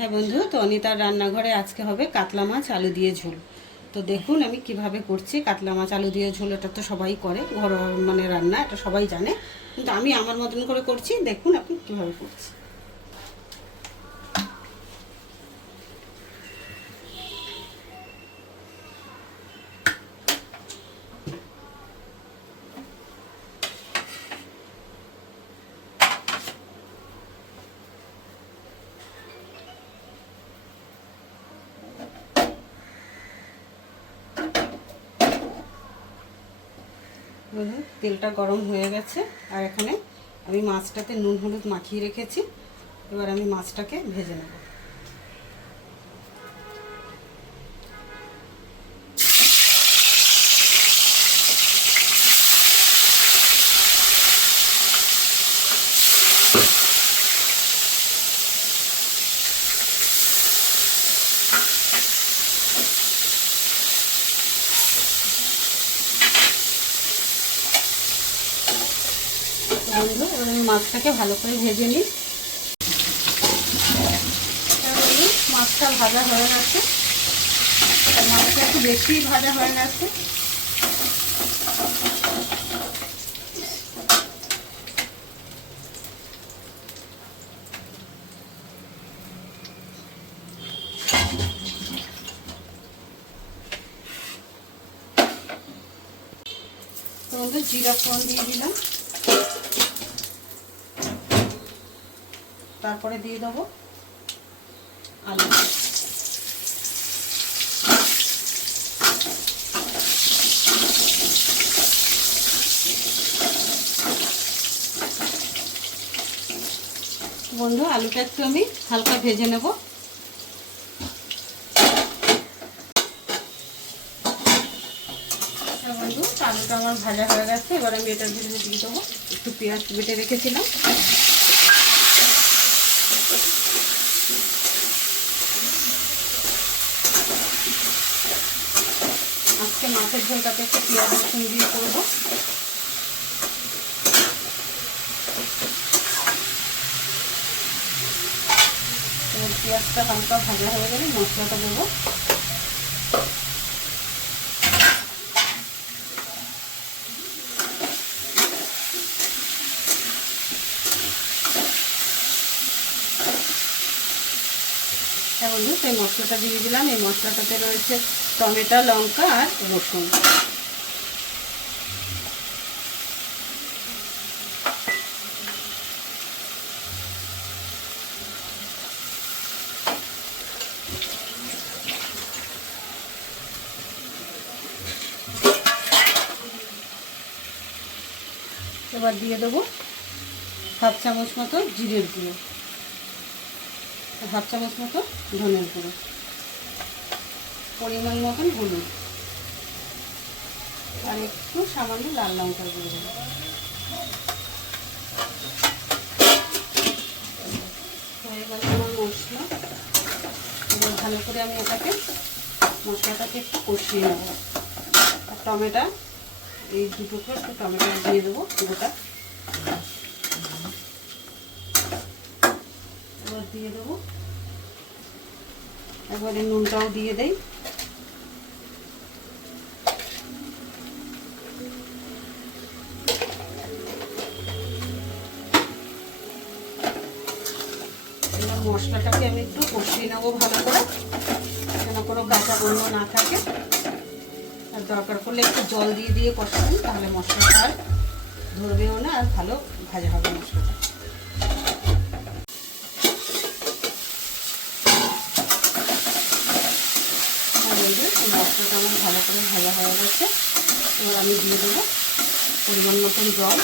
হ্যাঁ বন্ধু, তো অনিতার রান্নাঘরে আজকে হবে কাতলা মাছ আলু দিয়ে ঝোল। তো দেখুন আমি কিভাবে করছি। কাতলা মাছ আলু দিয়ে ঝোল এটা তো সবাই করে, ঘরোয়া মানে রান্না, এটা সবাই জানে, কিন্তু আমি আমার মতন করে করছি। দেখুন আপনি কিভাবে করছি। তেলটা গরম হয়ে গেছে, আর এখানে আমি মাছটাতে নুন হলুদ মাখিয়ে রেখেছি। এবার আমি মাছটাকে ভেজে নেব। বন্ধু, এবার আমি মাছটাকে ভালো করে ভেজে নিই। মাছটা ভাজা হয়ে গেছে, মাছটা একটু বেশি ভাজা হয়ে গেছে। তো জিরা ফোড়ন দিয়ে দিলাম, তারপরে দিয়ে দেবো আলু। বন্ধু, আলুটা একটু আমি হালকা ভেজে নেব। বন্ধু, আলুটা আমার ভাজা হয়ে গেছে। এবার আমি এটার ভিতরে দিয়ে দেবো একটু পেঁয়াজ বেটে রেখেছিলাম। আজকে মাছের ঝোলটাতে একটু পেঁয়াজ রসুন দিয়ে করবো। এবার পেঁয়াজটা হালকা ভাজা হয়ে গেলে মশলাটা দেবো। হ্যাঁ বন্ধু, সেই মশলাটা দিয়ে দিলাম। এই মশলাটাতে রয়েছে টমেটো, লঙ্কা আর রসুন। এবার দিয়ে দেবো হাফ চামচ মতো জিরের গুঁড়ো, হাফ চামচ মতো ধনের গুঁড়ো, পরিমাণ মতন হলুদ, আর একটু সামান্য লাল লঙ্কার গুঁড়ো দেবো। হয়ে গেল আমার মশলা। এবার ভালো করে আমি মশলাটাকে একটু কষিয়ে নেব। আর টমেটো, এই দুটোকে একটু টমেটো দিয়ে দেবো গোটা। এবার দিয়ে দেবো, এবারে নুনটাও দিয়ে দেই। এবার মশলাটাকে আমি একটু কষিয়ে নেবো ভালো করে, যেন কোনো কাঁচা গন্ধ না থাকে। আর দরকার পড়লে একটু জল দিয়ে দিয়ে কষাবেন, তাহলে মশলাটা আর ধরবেও না, আর ভালো ভাজা হবে মশলাটা। মশলাটা আমার ভালো করে ভাজা হয়ে গেছে। এবার আমি দিয়ে দেবো পরিমাণ মতন জল।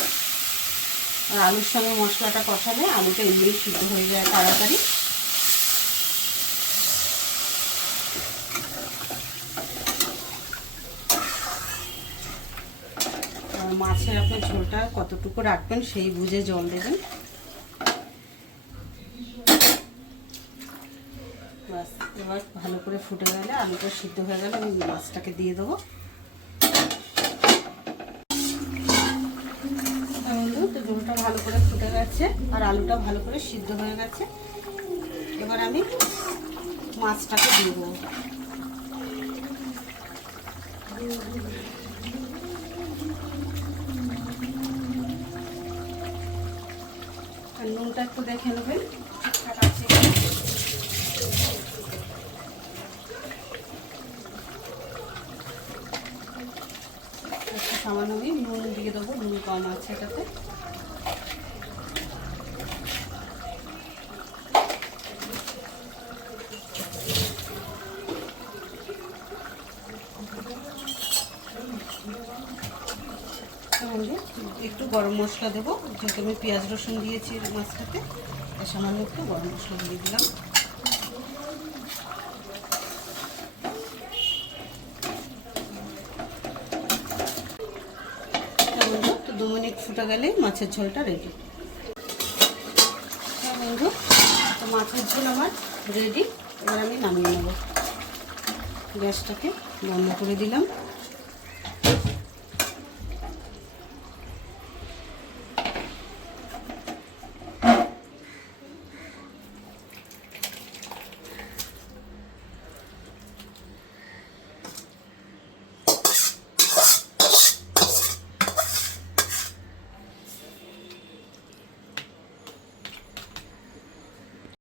আর আলুর সঙ্গে মশলাটা কষালে আলুটা এমনিই সিদ্ধ হয়ে যায় তাড়াতাড়ি। মাছের আপনার ঝোলটা কতটুকু রাখবেন সেই বুঝে জল দেবেন। বাস, এবার ভালো করে ফুটে গেলে, আলুটা সিদ্ধ হয়ে গেলে আমি মাছটাকে দিয়ে দেবো। তো ঝোলটা ভালো করে ফুটে গেছে, আর আলুটা ভালো করে সিদ্ধ হয়ে গেছে। এবার আমি মাছটাকে দিয়ে দেবো। আর নুনটা একটু দেখে নেবেন ঠিকঠাক আছে। একটু সামান্য আমি নুন দিয়ে দেবো, নুন কম আছে এটাতে। একটু গরম মশলা দেবো, যেহেতু আমি পেঁয়াজ রসুন দিয়েছি মাছটাতে, সামান্য একটু গরম মশলা দিয়ে দিলাম। তো 2 মিনিট ফুটে গেলে মাছের ঝোলটা রেডি। হ্যাঁ বন্ধু, তো মাছের ঝোল আমার রেডি। এবার আমি নামিয়ে নেব। গ্যাসটাকে বন্ধ করে দিলাম।